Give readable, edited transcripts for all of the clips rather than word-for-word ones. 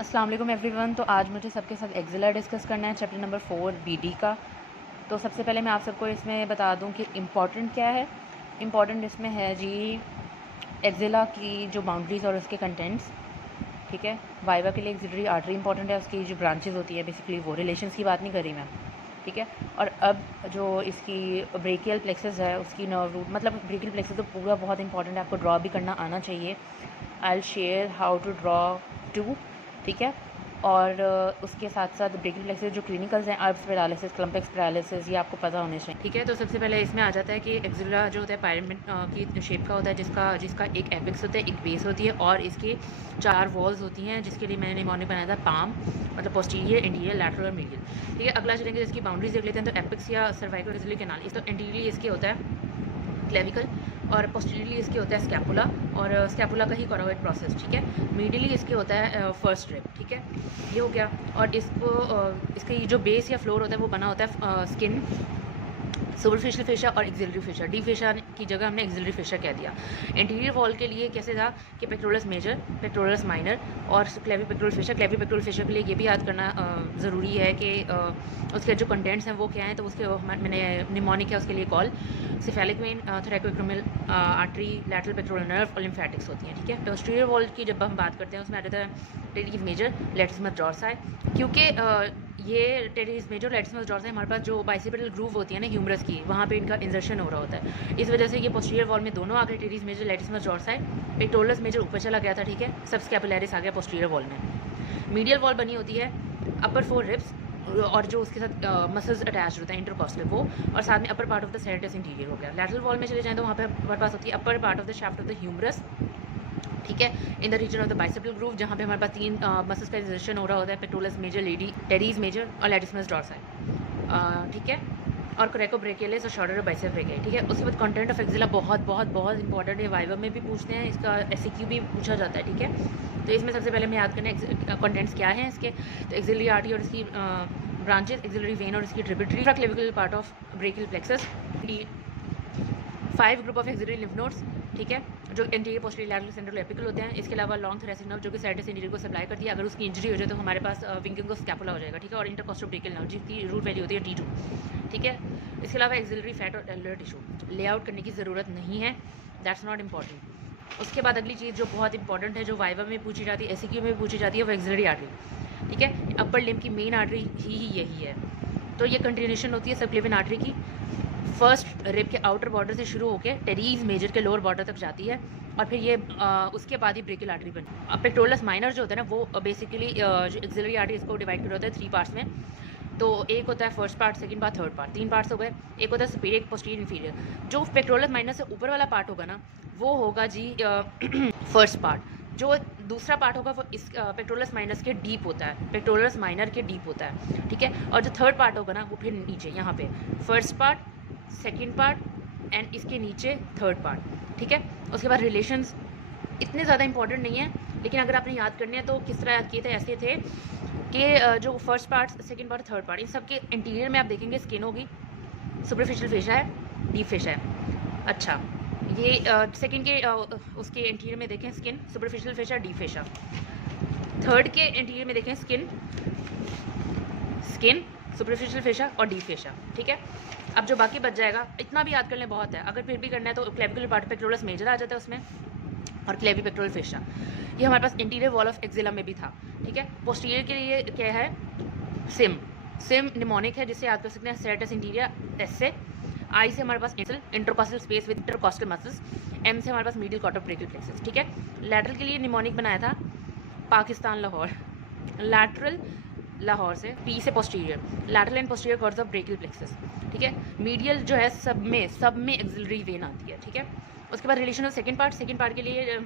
अस्सलाम वालेकुम एवरीवन। तो आज मुझे सबके साथ एक्जिला डिस्कस करना है, चैप्टर नंबर 4 बीडी का। तो सबसे पहले मैं आप सबको इसमें बता दूं कि इम्पॉर्टेंट क्या है। इम्पॉर्टेंट इसमें है जी एक्जिला की जो बाउंड्रीज़ और उसके कंटेंट्स, ठीक है। वाइवा के लिए एक्सिलरी आर्टरी इंपॉर्टेंट है, उसकी जो ब्रांचेस होती है बेसिकली वो रिलेशंस की बात नहीं कर रही मैं, ठीक है। और अब जो इसकी ब्रेकियल प्लेक्सस है उसकी नर्व रूट, मतलब ब्रेकियल प्लेक्सस तो पूरा बहुत इंपॉर्टेंट है, आपको ड्रॉ भी करना आना चाहिए। I will share how to draw two, ठीक है। और उसके साथ साथ ब्रेकियल प्लेक्सस जो क्लिनिकल्स हैं, अर्ब्स पैरालिसिस, क्लम्पेक्स पैरालिसिस, ये आपको पता होने चाहिए, ठीक है। तो सबसे पहले इसमें आ जाता है कि एक्सिला जो होता है पिरामिड की शेप का होता है, जिसका एक एपेक्स होता है, एक बेस होती है और इसकी 4 वॉल्स होती हैं, जिसके लिए मैंने निमोनिक बनाया था पाम, मतलब पोस्टीरियर, इंटीरियर, लैटरल और मीडियल, ठीक है। अगला चलेंगे इसकी बाउंड्रीज देख लेते हैं। तो एपेक्स या सर्वाइकल एक्सिलरी कैनाल, इस तो इंटीरियरली इसके होता है क्लेविकल और पोस्टीरियरली इसके होता है स्कैपुला, और स्कैपुला का ही कोरोइड प्रोसेस, ठीक है। मीडियली इसके होता है फर्स्ट रिब, ठीक है। ये हो गया। और इसको इसका जो बेस या फ्लोर होता है वो बना होता है स्किन, सुपरफिशियल फेशा और एक्सिलरी फेशा। डी फेशा की जगह हमने एक्सिलरी फेशा कह दिया। इंटीरियर वॉल के लिए कैसे था कि पेक्टोरस मेजर, पेक्टोरस माइनर और क्लेवी पेक्टोरल फेशा। क्लेवी पेक्टोरल फेशा के लिए ये भी याद करना ज़रूरी है कि उसके जो कंटेंट्स हैं वो क्या हैं। तो उसके मैंने निमोनिक है उसके लिए call, cephalic vein, thoracoacromial artery, lateral pectoral nerve और लिम्फेटिक्स होती हैं, ठीक है। पोस्टीरियर वॉल की जब हम बात करते हैं उसमें आ जाता है टेरिस मेजर, लेटिसिमस डॉर्साई, क्योंकि ये टेरिस मेजर, लेटिसिमस डॉर्साई हमारे पास जो बाइसेप्टल ग्रूव होती है ना ह्यूमरस की, वहाँ पे इनका इंजर्शन हो रहा होता है। इस वजह से ये पोस्टीरियर वॉल में दोनों आ गए, teres major, latissimus dorsi. Pectoralis major ऊपर चला गया था, ठीक है। सब स्कैपुलैरिस आ गया पोस्टीरियर वॉल में। मीडियल वॉल बनी होती है अपर 4 रिब्स और जो उसके साथ मसल्स अटैच होता है इंटरकॉस्टल वो, और साथ में अपर part of the serratus interior हो गया। लैटरल वॉल में चले जाएं तो वहाँ पे हमारे पास होती है upper part of the shaft of the humerus, ठीक है, in the region of the bicipital groove, जहाँ पे हमारे पास 3 मसल्स का इंजर्शन हो रहा होता है, pectoralis major, lady teres major और लेटिसिमस डॉर्साई, ठीक है। और क्रेको ब्रेकियलिस और शॉर्टर बाइसेप ब्रेकियल, ठीक है। उसके बाद कंटेंट ऑफ एक्सिला बहुत बहुत बहुत इंपॉर्टेंट है, वाइवा में भी पूछते हैं, इसका एससीक्यू भी पूछा जाता है, ठीक है। तो इसमें सबसे पहले मैं याद करना कंटेंट्स क्या हैं इसके। तो एक्सिलरी आर्टरी और इसकी ब्रांचेस, एक्सिलरी वेन और इसकी tributary, clavicle part of brachial plexus, 5 group of axillary lymph nodes, ठीक है, जो interior posterior lateral central apical होते हैं। इसके अलावा लॉन्ग थोरैसिक नर्व जो कि साइडस इंटीरियर को सप्लाई करती है। अगर उसकी इंजरी हो जाए तो हमारे पास विंगिंग ऑफ स्कैपुला हो जाएगा, ठीक है। और इंटरकॉस्टल ब्रेकियल नर्व जिसकी रूट वैल्यू होती है T2, ठीक है। इसके अलावा एक्सिलरी फैट और एलुलर टिश्यू लेआउट करने की ज़रूरत नहीं है, दैट्स नॉट इंपॉर्टेंट। उसके बाद अगली चीज़ जो बहुत इंपॉर्टेंट है, जो वाइवा में पूछी जाती है, एससीक्यू में पूछी जाती है, वो एक्सिलरी आर्टरी, ठीक है। अपर लिम्ब की मेन आर्टरी ही यही है। तो ये कंटिन्यूशन होती है सबक्लेवियन आर्टरी की, फर्स्ट रिब के आउटर बॉर्डर से शुरू होकर टेरीज मेजर के लोअर बॉर्डर तक जाती है, और फिर ये उसके बाद ही ब्रेकियल आर्टरी बनी। पेक्टोरस माइनर जो होता है ना, वो बेसिकली जो एक्सिलरी आर्टरी इसको डिवाइड कर होता है 3 पार्ट्स में। तो एक होता है first part, second part, third part, 3 parts हो गए। एक होता है सुपीरियर, पोस्टीरियर, इंफीरियर। जो पेक्टोरस माइनर से ऊपर वाला पार्ट होगा ना, वो होगा जी फर्स्ट पार्ट। जो दूसरा पार्ट होगा वो इस पेक्टोरस माइनस के डीप होता है, पेक्टोरस माइनर के डीप होता है, ठीक है। और जो थर्ड पार्ट होगा ना, वो फिर नीचे यहाँ पे first part, second part and इसके नीचे थर्ड पार्ट, ठीक है। उसके बाद रिलेशंस इतने ज़्यादा इंपॉर्टेंट नहीं है, लेकिन अगर आपने याद करने हैं तो किस तरह याद किए थे, ऐसे थे कि जो first part, second part, third part, इन सब के इंटीरियर में आप देखेंगे स्किन होगी, सुपरफिशियल फेशा है, डीप फेशा है। अच्छा, ये सेकंड के उसके इंटीरियर में देखें स्किन, सुपरफिशियल फेशा, डीप फेशा। थर्ड के इंटीरियर में देखें स्किन, सुपरफिशियल फेशा और डीप फेशा, ठीक है। अब जो बाकी बच जाएगा, इतना भी याद करने बहुत है। अगर फिर भी करना है तो क्लेविकुलर पार्ट पेक्टोरस मेजर आ जाता है उसमें, और क्लेवी पेक्टोरल फेशा। ये हमारे पास इंटीरियर वॉल ऑफ एक्सिला में भी था, ठीक है। पोस्टीरियर के लिए क्या है, सिम निमोनिक है, जिससे याद कर सकते हैं सेरेटस इंटीरियर, एस से। आई से हमारे पास intercostal space with intercostal muscles. M से हमारे पास medial cord of brachial plexus, ठीक है। लैटरल के लिए निमोनिक बनाया था पाकिस्तान लाहौर, लैटरल लाहौर से। पी से posterior, lateral and posterior cords of brachial plexus, ठीक है। मीडियल जो है सब में एक्सिलरी वेन आती है, ठीक है। उसके बाद रिलेशन ऑफ सेकंड पार्ट के लिए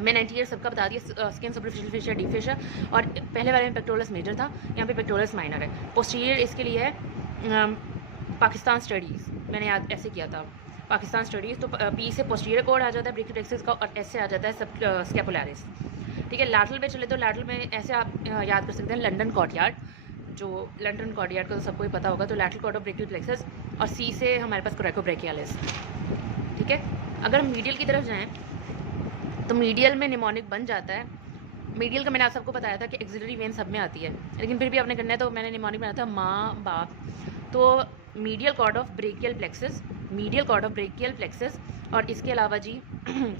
मैन एंटीरियर सबका बता दिया, स्किन, सुपरफिशियल फेशा, डीप फेशा। और पहले वाले में पेक्टोरस मेजर था, यहाँ पे पेक्टोरस माइनर है। पोस्टीरियर इसके लिए है पाकिस्तान स्टडीज़, मैंने याद ऐसे किया था पाकिस्तान स्टडीज़। तो पी से पोस्टीरियर कोड आ जाता है ब्रेकियल प्लेक्सस का, और एस से आ जाता है सब स्कैपुलैरिस, ठीक है। लैटरल पे चले तो लैटरल में ऐसे आप याद कर सकते हैं लंदन कॉर्डयार्ड, जो लंदन कॉर्डयार्ड का तो सबको ही पता होगा। तो lateral cord of brachial plexus, और सी से हमारे पास कोरेको ब्रेकियालिस, ठीक है। अगर हम मीडियल की तरफ जाएँ तो मीडियल में निमोनिक बन जाता है मीडियल का मैंने आप सबको बताया था कि एक्सिलरी वेन सब में आती है, लेकिन फिर भी आपने करना है तो मैंने निमोनिक बनाया था माँ बाप। तो medial cord of brachial plexus, medial cord of brachial plexus, और इसके अलावा जी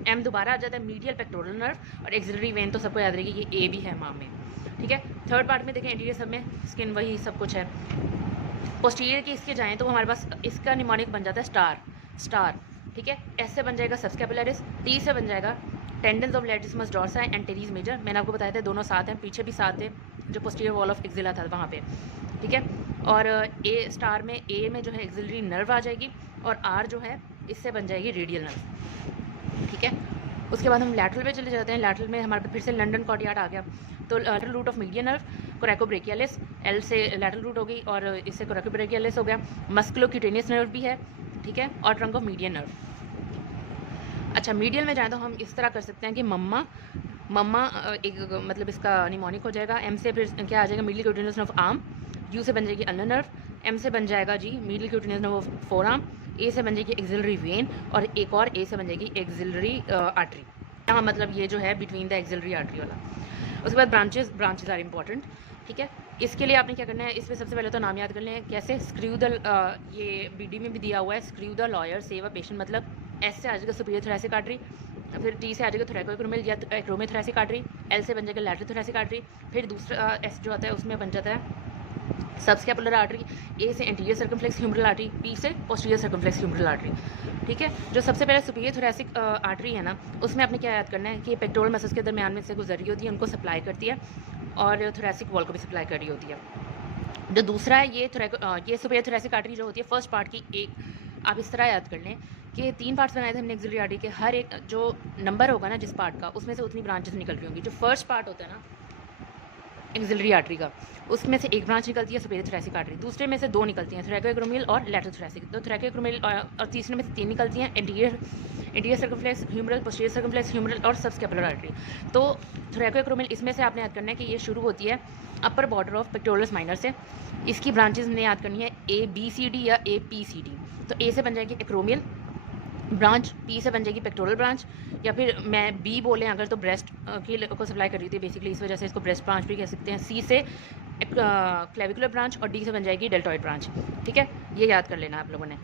एम दोबारा आ जाता है मीडियल पेक्टोरल नर्व, और एक्सिलरी वेन तो सबको याद रहेगी ये ए भी है माँ में, ठीक है। थर्ड पार्ट में देखें एंटीरियर सब में स्किन वही सब कुछ है। पोस्टीरियर की इसके जाएँ तो हमारे पास इसका निमोनिक बन जाता है स्टार, ठीक है। एस से बन जाएगा सबस्कैपुलरिस, टी से बन जाएगा tendons of latissimus dorsi and teres major. मैंने आपको बताया था दोनों साथ हैं, पीछे भी साथ है जो पोस्टीरियर वॉल ऑफ एक्सिला था वहाँ पे, ठीक है। और ए स्टार में ए में जो है एक्सिलरी नर्व आ जाएगी, और आर जो है इससे बन जाएगी रेडियल नर्व, ठीक है। उसके बाद हम लैटरल पे चले जाते हैं। लैटरल में हमारे पास फिर से लंडन कॉर्डियाड आ गया। तो lateral root of median nerve coracobrachialis, L से लैटरल रूट हो गई और इससे कोरैकोब्रेकियालिस हो गया। मस्कुलोक्यूटेनियस नर्व भी है, ठीक है, और ट्रंक ऑफ मीडियन नर्व। अच्छा, मीडियल में जाए तो हम इस तरह कर सकते हैं कि मम्मा एक मतलब इसका निमोनिक हो जाएगा। एम से फिर क्या आ जाएगा middle cutaneous nerve arm, U से बन जाएगी अल्नर नर्व, एम से बन जाएगा जी middle cutaneous nerve forearm, A से बन जाएगी एक्सिलरी वेन, और एक और ए से बन जाएगी एक्सिलरी आर्टरी। यहाँ मतलब ये जो है बिटवीन द एक्सिलरी आर्टरी वाला। उसके बाद ब्रांचेस आर इंपॉर्टेंट, ठीक है। इसके लिए आपने क्या करना है, इसमें सबसे पहले तो नाम याद कर लें कैसे। स्क्रू द ये बीडी में भी दिया हुआ है, screw the lawyer save a patient, मतलब एस से आ जाएगा सुपीरियर थोरैसिक आर्टरी, फिर टी से आ जाएगा थोरैकोएक्रोमियल या एक्रोमियोथोरैसिक आर्टरी, एल से बन जाएगा लैटरल थोरैसिक आर्टरी, फिर दूसरा एस जो आता है उसमें बन जाता है सबस्कैपुलर आर्टरी, ए से anterior circumflex humeral artery, P से पोस्टीरियर सर्कमफ्लेक्स ह्यूमरल आर्टरी, ठीक है। जो सबसे पहले सुपीरियर थोरैसिक आर्टरी है ना, उसमें आपने क्या याद करना है कि पेक्टोरल मसल्स के दरमियान में से गुजर रही होती है, उनको सप्लाई करती है, और थोरैसिक वॉल को भी सप्लाई कर रही होती है। जो दूसरा है ये सुपीरियर थोरैसिक आर्टरी जो होती है फर्स्ट पार्ट की, एक आप इस तरह याद कर लें कि 3 पार्ट्स बनाए थे हमने एक्सिलरी आर्टरी के, हर एक जो नंबर होगा ना जिस पार्ट का, उसमें से उतनी ब्रांचेस निकल रही होंगी। जो फर्स्ट पार्ट होता है ना एक्सिलरी आर्टरी का, उसमें से एक ब्रांच निकलती है सुपीरियर थोरैसिक आर्टरी, दूसरे में से 2 निकलती हैं थोरैकोएक्रोमियल और लैटरल थोरैसिक, तो थोरैकोएक्रोमियल और तीसरे में से 3 निकलती हैं anterior circumflex humeral, posterior circumflex humeral और सबस्कैपुलर आर्टरी। तो थोरैकोएक्रोमियल इसमें से आपने याद करना है कि ये शुरू होती है upper border of pectoralis minor से। इसकी ब्रांचेज ने याद करनी है ABCD या APCD। तो ए से बन जाएगी एक्रोमियल ब्रांच, पी से बन जाएगी पेक्टोरल ब्रांच, या फिर मैं बी बोलें अगर तो ब्रेस्ट को सप्लाई कर रही थी बेसिकली, इस वजह से इसको ब्रेस्ट ब्रांच भी कह सकते हैं। सी से क्लेविकुलर ब्रांच, और डी से बन जाएगी डेल्टॉइड ब्रांच, ठीक है। ये याद कर लेना आप लोगों ने।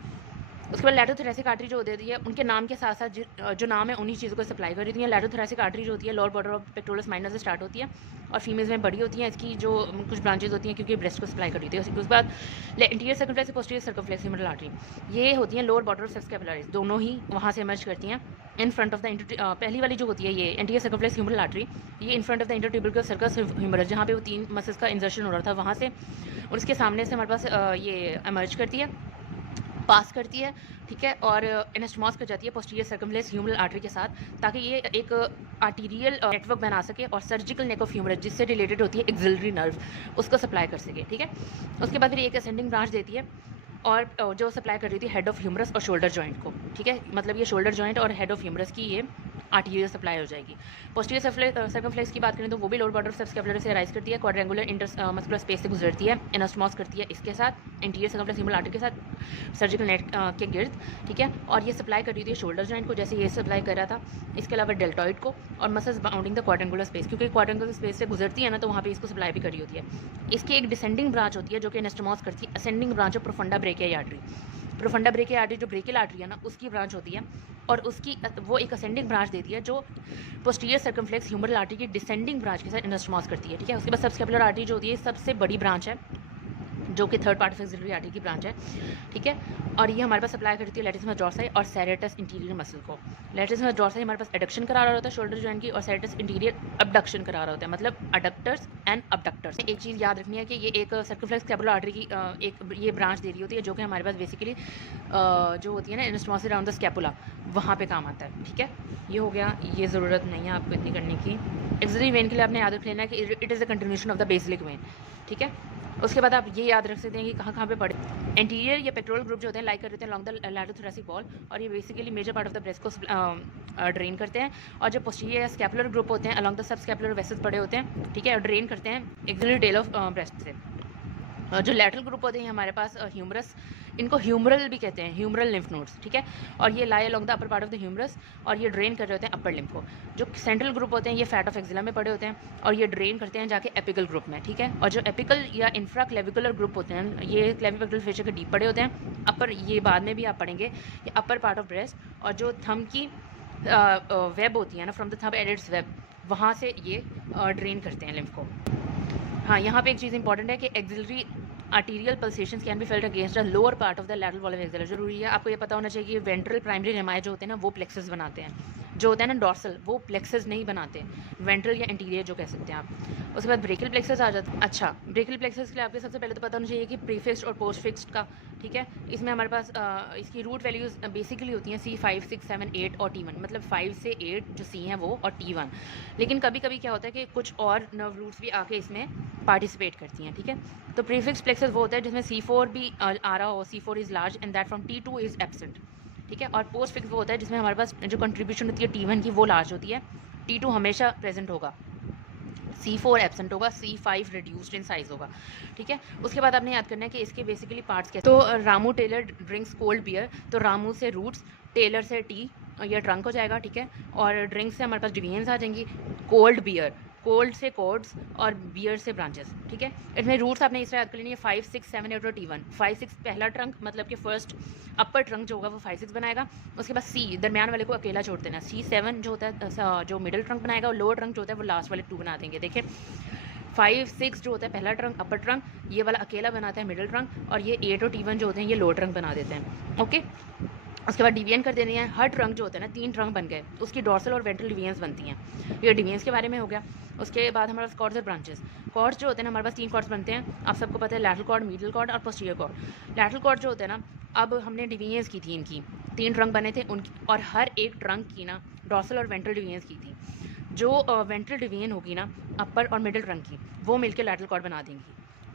उसके बाद लैटरल थोरैसिक आर्टरी जो होती है उनके नाम के साथ साथ जो नाम है उन्हीं चीज़ों को सप्लाई कर रही है। लैटरल थोरैसिक आर्टरी जो होती है lower border of pectoralis minor से स्टार्ट होती है, और फीमेल्स में बड़ी होती है। इसकी जो कुछ ब्रांचेज होती हैं क्योंकि ब्रेस्ट को सप्लाई कर रही थी। उसके बाद interior circumflex, posterior circumflex humeral artery, ये होती हैं लोअर बॉर्डर ऑफ सबस्कैपुलरिस, दोनों ही वहाँ से इमर्ज करती हैं इन फ्रंट ऑफ द पहली वाली जो होती है ये एंटीरियर सर्कमफ्लेक्स ह्यूमरल आर्टरी, ये in front of the intertubercular sulcus humerus, जहाँ पे वो 3 मसल्स का इंजर्शन हो रहा था वहाँ से, और उसके सामने से हमारे पास ये इमर्ज करती है, पास करती है, ठीक है, और एनास्टोमोस कर जाती है पोस्टीरियर सर्कमफ्लेक्स ह्यूमरल आर्टरी के साथ, ताकि ये एक आर्टीरियल नेटवर्क बना सके और सर्जिकल नेक ऑफ ह्यूमरस जिससे रिलेटेड होती है एक्सिलरी नर्व, उसको सप्लाई कर सके, ठीक है। उसके बाद फिर एक असेंडिंग ब्रांच देती है, और जो सप्लाई कर रही थी हेड ऑफ ह्यूमरस और शोल्डर जॉइंट को, ठीक है। मतलब ये शोल्डर जॉइंट और हेड ऑफ ह्यूमरस की ये आर्टीरियल सप्लाई हो जाएगी। पोस्टीरियर सर्कमफ्लेक्स की बात करें तो वो भी लोअर बॉर्डर ऑफ सबस्कैपुलर से राइज करती है, क्वाड्रेंगुलर मस्कुलर स्पेस से गुजरती है, एनास्टोमोस करती है इसके साथ एंटीरियर सर्कमफ्लेक्स ह्यूमरल आर्टरी के साथ सर्जिकल नेट के गिर्द, ठीक है। और ये सप्लाई कर रही थी शोल्डर जॉइंट को जैसे ये सप्लाई कर रहा था, इसके अलावा डेल्टॉइड को और muscles bounding the quadrangular space, क्योंकि क्वाड्रेंगुलर स्पेस से गुजरती है ना तो वहाँ पे इसको सप्लाई भी कर रही होती है। इसकी एक डिसेंडिंग ब्रांच होती है जो कि एनास्टोमोस करती है, ascending branch of profunda brachii artery. Profunda brachii artery जो ब्रेकियल आर्टरी है ना उसकी ब्रांच होती है, और उसकी वो एक असेंडिंग ब्रांच देती है जो पोस्टीरियर सर्कमफ्लेक्स ह्यूमरल आर्टरी की डिसेंडिंग ब्रांच के साथ एनास्टोमोस करती है, ठीक है। उसके बाद सबस्कैपुलर आर्टरी जो होती है सबसे बड़ी ब्रांच है, जो कि third part of axillary artery की ब्रांच है, ठीक है। और ये हमारे पास सप्लाई करती है लैटिसिमस डॉर्साई और सेरेटस इंटीरियर मसल को। लैटिसिमस डॉर्साई हमारे पास एडक्शन करा रहा होता है शोल्डर जॉइंट की, और सेरेटस इंटीरियर अबडक्शन करा रहा होता है, मतलब अडक्टर्स एंड अबडक्टर्स। एक चीज़ याद रखनी है कि ये एक सर्कमफ्लेक्स स्कैपुलर आर्टरी की एक ये ब्रांच दे रही होती है जो कि हमारे पास बेसिकली जो होती है ना एनास्टोमोस अराउंड द स्कैपुला, वहाँ पे काम आता है, ठीक है। ये हो गया, ये ज़रूरत नहीं है आपको इतनी करने की। एक्सिलरी वेन के लिए आपने याद रख लेना है कि it is the continuation of the basilic vein, ठीक है। उसके बाद आप ये याद रख सकते हैं कि कहाँ कहाँ पे पड़े। एंटीरियर या पेक्टोरल ग्रुप जो होते हैं लाइक कर देते हैं long the lateral thoracic wall, और ये basically major part of the breast को ड्रेन करते हैं। और जो पोस्टीरियर या स्कैपुलर ग्रुप होते हैं along the sub scapular vessels पड़े होते हैं, ठीक है, और ड्रेन करते हैं एक्सिलरी टेल ऑफ ब्रेस्ट से। जो लैटरल ग्रुप होते हैं हमारे पास ह्यूमरस, इनको ह्यूमरल भी कहते हैं, ह्यूमरल लिम्फ नोड्स, ठीक है। और ये lie along the upper part of the humerus, और ये ड्रेन कर रहे होते हैं अपर लिम्फ को। जो सेंट्रल ग्रुप होते हैं ये फैट ऑफ एक्जिला में पड़े होते हैं और ये ड्रेन करते हैं जाके एपिकल ग्रुप में, ठीक है। और जो एपिकल या इंफ्रा क्लेविकुलर ग्रुप होते हैं ये क्लेविकुलर फेशियल के डीप पड़े होते हैं। अपर, ये बाद में भी आप पढ़ेंगे, ये अपर पार्ट ऑफ ब्रेस्ट, और जो थंब की वेब होती है ना, from the thumb edits web, वहाँ से ये ड्रेन करते हैं लिम्फ को। हाँ, यहाँ पे एक चीज़ इंपॉर्टेंट है कि axillary arterial pulsations can be felt against the lower part of the lateral wall of एक्सिलर। जरूरी है आपको ये पता होना चाहिए कि वेंट्रल प्राइमरी रेमाई जो होते हैं ना वो प्लेक्सस बनाते हैं, जो होता है ना डॉर्सल, वो प्लेक्सस नहीं बनाते, वेंट्रल या इंटीरियर जो कह सकते हैं आप। उसके बाद ब्रेकियल प्लेक्सस आ जाता है। अच्छा, ब्रेकियल प्लेक्सस के लिए आपको सबसे पहले तो पता होना चाहिए कि प्रीफिक्स्ड और पोस्ट फिक्स्ड का, ठीक है। इसमें हमारे पास इसकी रूट वैल्यूज़ बेसिकली होती हैं C5, 6, 7, 8 और T1, मतलब 5 से 8 जो C हैं वो, और T1। लेकिन कभी कभी क्या होता है कि कुछ और नर्व रूट्स भी आके इसमें पार्टिसिपेट करती हैं, ठीक है। तो प्रीफिक्स प्लेक्सस वो होता है जिसमें C4 भी आ रहा हो, C4 is large and that from T2 is absent, ठीक है। और पोस्ट फिक्स वो होता है जिसमें हमारे पास जो कंट्रीब्यूशन होती है T1 की वो लार्ज होती है, T2 हमेशा प्रेजेंट होगा, C4 एब्सेंट होगा, C5 रिड्यूस्ड इन साइज होगा, ठीक है। उसके बाद आपने याद करना है कि इसके बेसिकली पार्ट्स क्या। तो Ramu tailor drinks cold beer, तो रामू से रूट्स, टेलर से टी, ये ट्रंक हो जाएगा, ठीक है। और ड्रिंक से हमारे पास डिवीजन्स आ जाएंगी, कोल्ड बियर, कोल्ड से कॉर्ड्स और बियर से ब्रांचेस, ठीक है। इसमें रूट्स आपने इस तरह याद कर लेनी है 5, 6, 7, 8 और T1। 5, 6 पहला ट्रंक, मतलब कि फर्स्ट अपर ट्रंक जो होगा वो 5, 6 बनाएगा। उसके बाद C दरमियान वाले को अकेला छोड़ देना, C7 जो होता है जो मिडिल ट्रंक बनाएगा, और लोअर ट्रंक जो होता है वो लास्ट वाले 2 बना देंगे। देखिए 5, 6 जो होता है पहला ट्रंक अपर ट्रंक, ये वाला अकेला बनाता है मिडिल ट्रंक, और ये 8 और T1 जो होते हैं ये लोअर ट्रंक बना देते हैं, ओके। उसके बाद डिवीजन कर देनी है, हर ट्रंक जो होता है ना 3 ट्रंक बन गए, उसकी डॉर्सल और वेंट्रल डिवीजन्स बनती हैं। ये डिवीजन्स के बारे में हो गया। उसके बाद हमारे पास कॉर्ड्स और ब्रांचेस। कॉर्ड्स जो होते हैं ना हमारे पास 3 कॉर्ड्स बनते हैं, आप सबको पता है, लैटरल कॉर्ड, मीडियल कॉर्ड और पोस्टीरियर कॉर्ड। लैटरल कॉर्ड जो होते हैं ना, अब हमने डिवीजन्स की थी, इनकी 3 ट्रंक बने थे उनकी, और हर एक ट्रंक की ना डॉर्सल और वेंट्रल डिवीजन्स की थी। जो वेंट्रल डिवीजन होगी ना अपर और मिडिल ट्रंक की, वो मिलकर लैटरल कॉर्ड बना देंगी,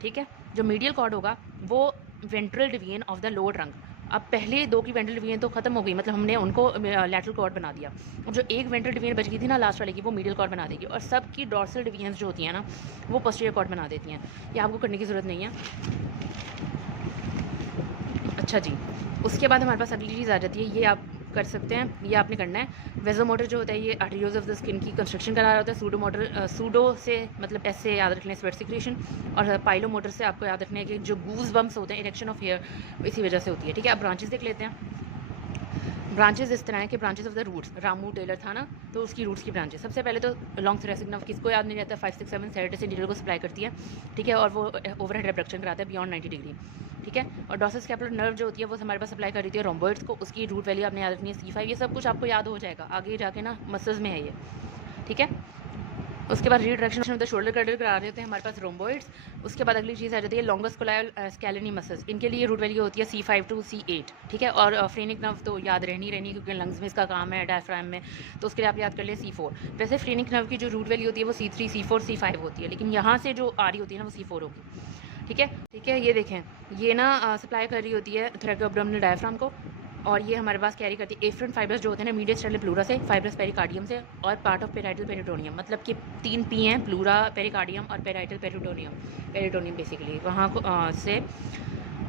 ठीक है। जो मीडियल कॉर्ड होगा वो ventral division of the lower trunk. अब पहले 2 की वेंट्रल डिवीजन तो खत्म हो गई, मतलब हमने उनको लैटरल कॉर्ड बना दिया। और जो एक वेंट्रल डिवीजन बच गई थी ना लास्ट वाले की, वो मीडियल कॉर्ड बना देगी, और सब की डॉर्सल डिवीजन्स जो होती हैं ना वो पोस्टीरियर कॉर्ड बना देती हैं। ये आपको करने की ज़रूरत नहीं है। अच्छा जी, उसके बाद हमारे पास अगली चीज़ आ जाती है, ये आप कर सकते हैं, ये आपने करना है। वेजोमोटर जो होता है ये आर्टरियोल्स ऑफ द स्किन की कंस्ट्रक्शन करा रहा होता है। सूडोमोटर, सूडो से मतलब ऐसे याद रखना है स्वेट सिक्रेशन, और पाइलोमोटर से आपको याद रखना है कि जो गूज बम्प्स होते हैं, इरेक्शन ऑफ हेयर, इसी वजह से होती है, ठीक है। अब ब्रांचेस देख लेते हैं। ब्रांचेस इस तरह है कि branches of the roots, Ramu tailor था ना तो उसकी रूट्स की ब्रांचेस। सबसे पहले तो लॉन्ग थोरेसिक नर्व, किसको याद नहीं रहता, 5, 6, 7 सेरेटस इंटीरियर को सप्लाई करती है, ठीक है। और वो ओवरहेड एब्डक्शन कराता है बियॉन्ड 90 डिग्री, ठीक है। और डॉर्सल स्कैपुलर नर्व जो होती है वो हमारे पास सप्लाई कर रही है रोम्बोइड्स को, उसकी रूट वैल्यू आपने याद रखनी है C5। ये सब कुछ आपको याद हो जाएगा आगे जाके ना, मसल्स में है ये, ठीक है। उसके बाद रीडायरेक्शन ऑफ द शोल्डर गिर्डल करा रहे होते हैं हमारे पास रोम्बोइड्स। उसके बाद अगली चीज़ आ जाती है लॉन्गस कोलायल स्कैलेनी मसल्स, इनके लिए रूट वैल्यू होती है C5 to C8, ठीक है। और फ्रेनिक नर्व तो याद रहनी क्योंकि लंग्स में इसका काम है, डायफ्राम में, तो उसके लिए आप याद कर ले C4। वैसे फ्रेनिक नर्व की जो रूट वैल्यू होती है वो C3, C4, C5 होती है, लेकिन यहाँ से जो आ रही होती है ना वो C4 होगी, ठीक है, ठीक है। ये देखें, ये ना सप्लाई कर रही होती है थोरैकोअब्डोमिनल डायफ्राम को, और ये हमारे पास कैरी करती है एफरेंट फाइब्रस जो होते हैं ना मीडियल स्टेरनल प्लूरा से, फाइब्रस पेरिकार्डियम से, और पार्ट ऑफ पेराइटल पेरिटोनियम, मतलब कि 3 P हैं, प्लूरा, पेरिकार्डियम और पेराइटल पेरिटोनियम बेसिकली वहाँ को से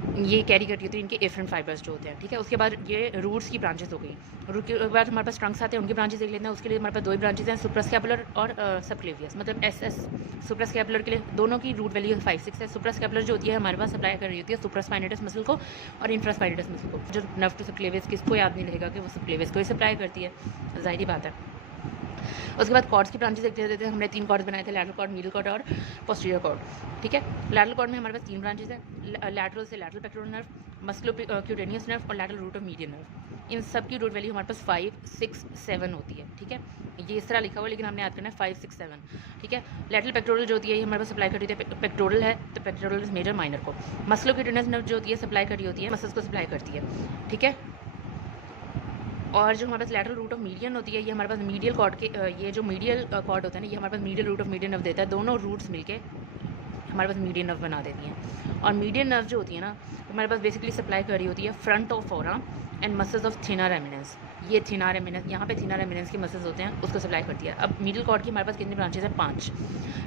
ये कैरी करती होती है इनके एफरेंट फाइबर्स जो होते हैं, ठीक है। उसके बाद ये रूट्स की ब्रांचेस हो गई। रूट के बाद हमारे पास ट्रंक्स आते हैं, उनकी ब्रांचेस देख लेते हैं। उसके लिए हमारे पास 2 ही ब्रांचेस हैं, सुप्रास्कैपुलर और सबक्लेवियस, मतलब SS। सुप्रास्कैपुलर के लिए दोनों की रूट वैल्यू 5, 6 है। सुप्रास्कैपुलर जो होती है हमारे पास सप्लाई कर रही होती है सुप्रास्पाइनेटस मसल को और इंफ्रास्पाइनेटस मसल को। जो नर्व टू सबक्लेवियस, किसको याद नहीं रहेगा कि वो सबक्लेवियस को ही सप्लाई करती है, ज़ाहिर बात है। उसके बाद कॉर्ड्स की ब्रांचेस देखते रहते हैं। हमने 3 कॉर्ड्स बनाए थे, लैटरल कॉर्ड, मीडियल कॉर्ड और पोस्टीरियर कॉर्ड, ठीक है। लैटरल कॉर्ड में हमारे पास 3 ब्रांचेस हैं, लैटरल से lateral pectoral nerve, musculocutaneous nerve और lateral root of median nerve. इन सब की रूट वैल्यू हमारे पास 5, 6, 7 होती है, ठीक है। ये इस तरह लिखा हुआ है लेकिन हमने याद करना है 5, 6, 7, ठीक है। लैटरल पेक्टोरल जो होती है ये हमारे पास सप्लाई कर रही है, पेक्टोरल है तो पेक्टोरल इज मेजर माइनर को। मस्कुलोक्यूटेनियस नर्व जो होती है सप्लाई कर रही होती है मसल्स को सप्लाई करती है, ठीक है। और जो हमारे पास लैटरल रूट ऑफ मीडियन होती है ये हमारे पास मीडियल कॉर्ड के, ये जो मीडियल कॉर्ड होता है ना ये हमारे पास medial root of median nerve देता है। दोनों रूट्स मिलके हमारे पास मीडियन नर्व बना देती हैं। और मीडियन नर्व जो होती है ना हमारे पास बेसिकली सप्लाई कर रही होती है front of forearm and muscles of thinner eminence, ये थिनर एमिनेंस, यहाँ पे थिनर एमिनेंस के मसल्स होते हैं, उसको सप्लाई करती है। अब मिडिल कॉर्ड की हमारे पास कितनी ब्रांचेस हैं? 5।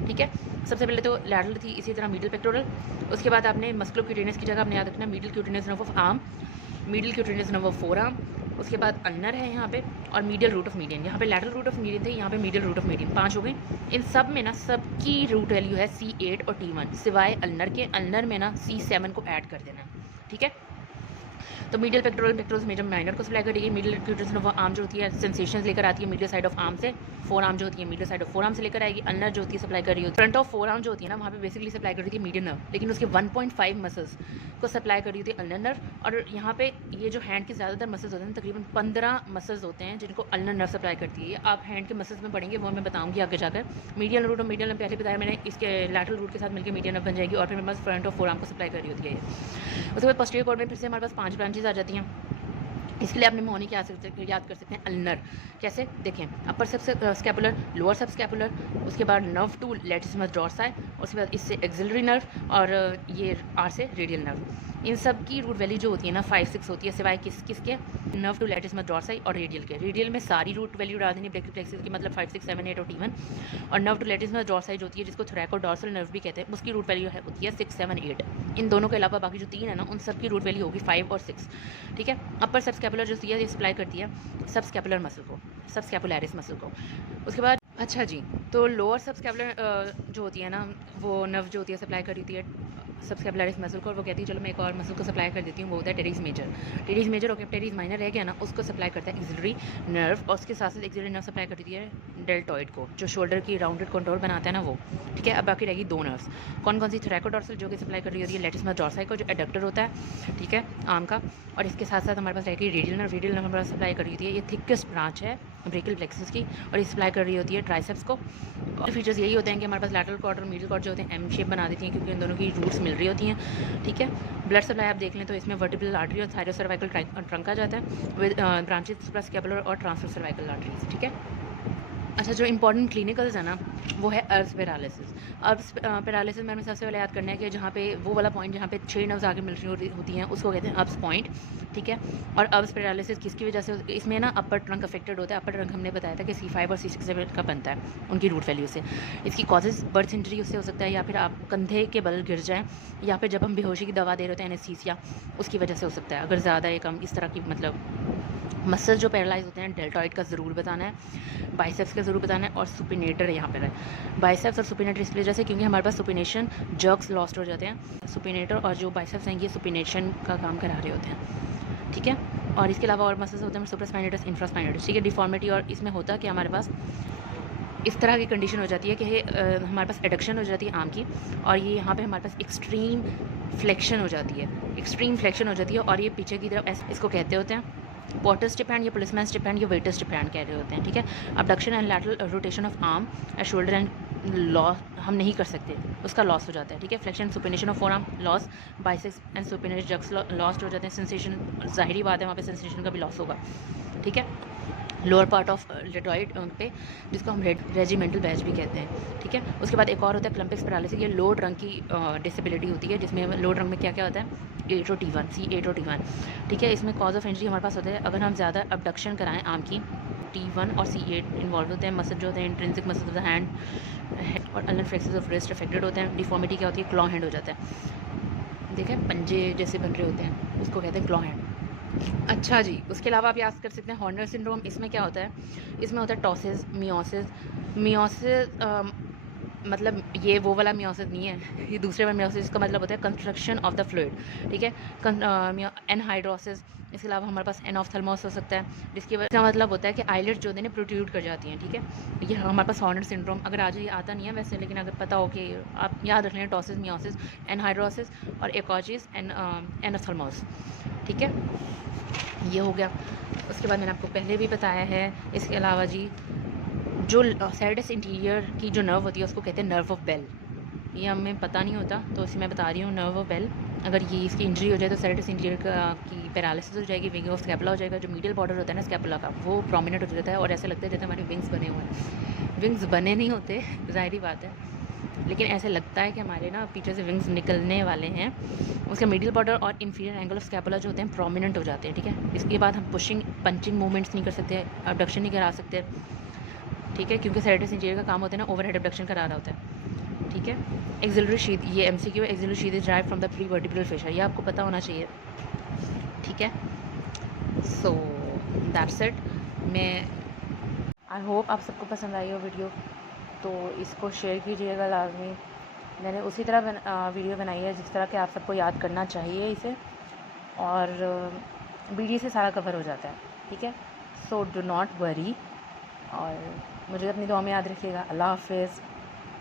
ठीक है, सबसे पहले तो लैटरल थी, इसी तरह मिडिल पेक्टोरल। उसके बाद आपने मस्कुलोक्यूटेनियस की जगह आपने याद रखना middle cutaneous nerve of arm, middle cutaneous nerve of four arm. उसके बाद अल्नर है यहाँ पे, और मीडियल रूट ऑफ मीडियन। यहाँ पे लैटरल रूट ऑफ मीडियन थे, यहाँ पे मीडियल रूट ऑफ मीडियन। 5 हो गए। इन सब में ना सबकी रूट वैल्यू है C8 और T1, सिवाय अल्नर के। अल्नर में ना C7 को ऐड कर देना है। ठीक है, तो मीडियल पेक्टोरल मेजर माइनर को सप्लाई करेगी। मिडिल क्यूटेनियस नर्व आर्म जो होती है सेंसेशंस लेकर आती है मीडियल साइड ऑफ आर्म से। फोर आर्म जो होती है medial side of four arm से लेकर आएगी। अल्नर जो होती है सप्लाई कर रही होती है फ्रंट ऑफ फोर आर्म जो होती है ना, वहाँ पे बेसिकली सप्लाई कर रही थी मीडियन नर्व, लेकिन उसके 1.5 मसल्स को सप्लाई कर रही होती है अल्नर नर्व। और यहाँ पे ये जो हैंड के ज़्यादातर मसल्स होते हैं, तकरीबन 15 मसल्स होते हैं जिनको अल्नर नर्व सप्लाई करती है। आप हैंड के मसल्स में पढ़ेंगे, वो मैं बताऊँगी आगे जाकर। मीडियल रूट और मीडियल नर्व पहले बताया मैंने, इसके लैटरल रूट के साथ मिलकर मीडियल नर्व बन जाएगी, और फिर मेरे पास फ्रंट ऑफ फोर आर्म को सप्लाई कर रही होती है। उसके बाद पोस्टीरियर कॉर्ड में फिर से हमारे पास 5 ब्रांचेज आ जाती हैं। इसके लिए आपने मोहनी याद कर सकते हैं अल्नर। कैसे देखें? अपर सब स्कैपुलर, लोअर सब स्कैपुलर, उसके बाद नर्व टू लेटिसिमस डॉर्साई, उसके बाद इससे एक्सिलरी नर्व, और ये आर से रेडियल नर्व। इन सब की रूट वैल्यू जो होती है ना 5-6 होती है, सिवाय किसके? नर्व टू लेटिसिमस डॉर्साई और रेडियल के। रेडियल में सारी रूट वैल्यू डाल देनी ब्रेकियल प्लेक्सिस की, मतलब 5, 6, 7, 8 और T1। और नर्व टू लेटिसिमस डॉर्साई जो होती है, जिसको थोरैकोडॉर्सल नर्व भी कहते हैं, उसकी रूट वैल्यू होती है 6, 7, 8। इन दोनों के अलावा बाकी जो 3 है ना, उन सब की रूट वैल्यू होगी 5 और 6। ठीक है, अपर सब स्कैपुलर जो होती है ये सप्लाई करती है सब स्कैपुलर मसल को, सब स्कैपुलरिस मसल को। उसके बाद अच्छा जी, तो लोअर सब स्कैपुलर जो होती है ना, वो नर्व जो होती है सप्लाई कर रही होती है सब स्कैपुलरिस मसल को, और वो कहती है चलो मैं एक और मसल को सप्लाई कर देती हूँ, वो होता है टेरिस मेजर। टेरिस मेजर और टेरिस माइनर रह गया ना, उसको सप्लाई करता है एक्सिलरी नर्व, और उसके साथ साथ एक्सिलरी नर्व सप्लाई करती है डेल्टॉइड को, जो शोल्डर की राउंडेड कंट्रोल बनाता है ना वो। ठीक है, अब बाकी रहेगी 2 नर्व्स। कौन कौन सी? थोरैकोडॉर्सल जो कि सप्लाई कर रही होती है लेटिसिमस डॉर्साई को, जो एडक्टर होता है, ठीक है, आर्म का। और इसके साथ साथ हमारे पास रहेगी रेडियल नर्व। रेडियल नर्व हमारे पास सप्लाई कर रही होती है, ये थिकेस्ट ब्रांच है ब्रेकियल प्लेक्सिस की, और ये सप्लाई कर रही होती है ट्राइसेप्स को। और फीचर्स यही होते हैं कि हमारे पास लैटरल कॉर्ड और मिडिल कॉर्ड जो होते हैं एम शेप बना देती हैं, क्योंकि इन दोनों की रूट्स मिल रही होती हैं। ठीक है, ब्लड सप्लाई आप देख लें तो इसमें वर्टिब्रल आर्टरी और थायरो सर्वाइकल ट्रंक आ जाता है, विद ब्रांचेस प्लस स्कैपुलर और ट्रांसफर सर्वाइकल आर्टरीज। ठीक है, अच्छा, जो इंपॉर्टेंट क्लिनिकल्स है ना, वो है अर्ब्स पैरालिसिस। अर्ब्स पैरालिसिस में हमें सबसे पहले याद करना है कि जहाँ पे वो वाला पॉइंट जहाँ पे 6 नर्व्स आगे मिल रही होती हैं, उसको कहते हैं अर्ब्स पॉइंट। ठीक है, और अर्ब्स पैरालिसिस किसकी वजह से? इसमें ना अपर ट्रंक अफेक्टेड होता है। अपर ट्रंक हमने बताया था कि C5 और C6 का बनता है उनकी रूट वैल्यू से। इसकी कॉजेज बर्थ इंजरी उससे हो सकता है, या फिर आप कंधे के बल गिर जाएँ, या फिर जब हम बेहोशी की दवा दे रहे होते हैं एनेस्थीसिया, उसकी वजह से हो सकता है। अगर ज़्यादा या कम इस तरह की मतलब मसल जो पैरालाइज होते हैं, डेल्टॉइड का ज़रूर बताना है, बाइसेप्स का ज़रूर बताना है, और सुपिनेटर यहाँ पर है। बाइसेप्स और सुपिनेटर इस वजह से क्योंकि हमारे पास सुपिनेशन जर्क्स लॉस्ट हो जाते हैं। सुपिनेटर और जो बाइसेप्स हैं ये सुपिनेशन का काम करा रहे होते हैं। ठीक है, और इसके अलावा और मसल्स होते हैं सुप्रास्पाइनेटस, इंफ्रास्पाइनेटस। ठीक है, डिफॉर्मिटी, और इसमें होता कि हमारे पास इस तरह की कंडीशन हो जाती है कि हमारे पास एडक्शन हो जाती है आर्म की, और ये यहाँ पे हमारे पास एक्सट्रीम फ्लेक्शन हो जाती है, एक्सट्रीम फ्लेक्शन हो जाती है, और ये पीछे की तरफ इसको कहते होते हैं पॉटर स्टिप हैंड, या पुलिसमैन स्टिप हैंड, या वेटर स्टिप हैंड कह रहे होते हैं। ठीक है, abduction and lateral rotation of arm and shoulder and loss हम नहीं कर सकते, उसका लॉस हो जाता है। ठीक है, flexion supination of forearm loss, biceps and सुपिनेट जक्स लॉस्ट हो जाते हैं। सेंसेशन जाहिर बात है वहाँ पे सेंसेशन का भी लॉस होगा। ठीक है, लोअर पार्ट ऑफ लेटॉइड पे, जिसको हम रेजिमेंटल बैच भी कहते हैं। ठीक है, उसके बाद एक और होता है क्लम्पिक्स पैरालिसिस। ये लोअर ट्रंक की डिसेबिलिटी होती है, जिसमें लोअर ट्रंक में क्या क्या होता है? 8 और T1, C8 और T1। ठीक है, इसमें कॉज ऑफ इंजरी हमारे पास होता है अगर हम ज़्यादा अबडक्शन कराएं आर्म की, T1 और C8 इन्वॉल्व होते हैं। मसल जो होते हैं intrinsic muscle of the hand और ulnar flexors of wrist affected होते हैं। डिफॉर्मिटी क्या होती है? क्लॉ हैंड हो जाता है। देखें, पंजे जैसे बन रहे होते हैं, उसको कहते हैं क्लॉ हैंड। अच्छा जी, उसके अलावा आप याद कर सकते हैं हॉर्नर सिंड्रोम। इसमें क्या होता है? इसमें होता है टॉसिस, मियोसिस मतलब ये वो वाला मियोसिस नहीं है, ये दूसरे वाला मियोसिस। इसका मतलब होता है कंस्ट्रक्शन ऑफ द फ्लूइड। ठीक है, एनहाइड्रोसिस। इसके अलावा हमारे पास एनऑफ्थल्मोस हो सकता है, जिसकी वजह का मतलब होता है कि आईलिड जो है प्रोट्रूड कर जाती हैं। ठीक है, ये हमारे पास हॉर्नर सिंड्रोम अगर आज ये आता नहीं है वैसे, लेकिन अगर पता हो कि आप याद रख लें टॉसिस, मियोसिस, एनहाइड्रोसिस और एक और चीज़ एनऑफ्थल्मोस। ठीक है, ये हो गया। उसके बाद मैंने आपको पहले भी बताया है, इसके अलावा जी जो सेरेटस इंटीरियर की जो नर्व होती है उसको कहते हैं नर्व ऑफ बेल। ये हमें पता नहीं होता, तो इसे मैं बता रही हूँ नर्व ऑफ बेल। अगर ये इसकी इंजरी हो जाए तो सेरेटस इंटीरियर की पैरालिसिस हो जाएगी, विंग ऑफ स्कैपुला हो जाएगा। जो मीडियल बॉर्डर होता है ना स्कैपुला का, वो प्रोमिनेंट हो जाता है और ऐसा लगता है जैसे हमारे विंग्स बने हुए हैं। विंग्स बने नहीं होते, ज़ाहिर बात है, लेकिन ऐसे लगता है कि हमारे ना पीछे से विंग्स निकलने वाले हैं। उसका मीडियल बॉर्डर और इंफीरियर एंगल ऑफ स्कैपुला जो होते हैं प्रोमिनेंट हो जाते हैं, ठीक है। इसके बाद हम पुशिंग पंचिंग मूवमेंट्स नहीं कर सकते, अबडक्शन नहीं करा सकते, ठीक है, क्योंकि सेरेटस इंटीरियर का काम होता है ना ओवरहेड अबडक्शन करा रहा होता है, ठीक है। एक्सिलरी शीथ, ये एमसीक्यू है, axillary sheath is drive from the prevertebral fissure, ये आपको पता होना चाहिए, ठीक है। So that's it. मैं आई होप आप सबको पसंद आई हो वीडियो, तो इसको शेयर कीजिएगा लाजमी। मैंने उसी तरह वीडियो बनाई है जिस तरह के आप सबको याद करना चाहिए इसे, और वीडियो से सारा कवर हो जाता है, ठीक है। सो डू नॉट वरी, और मुझे अपनी दुआ में याद रखिएगा। अल्लाह हाफ़िज़।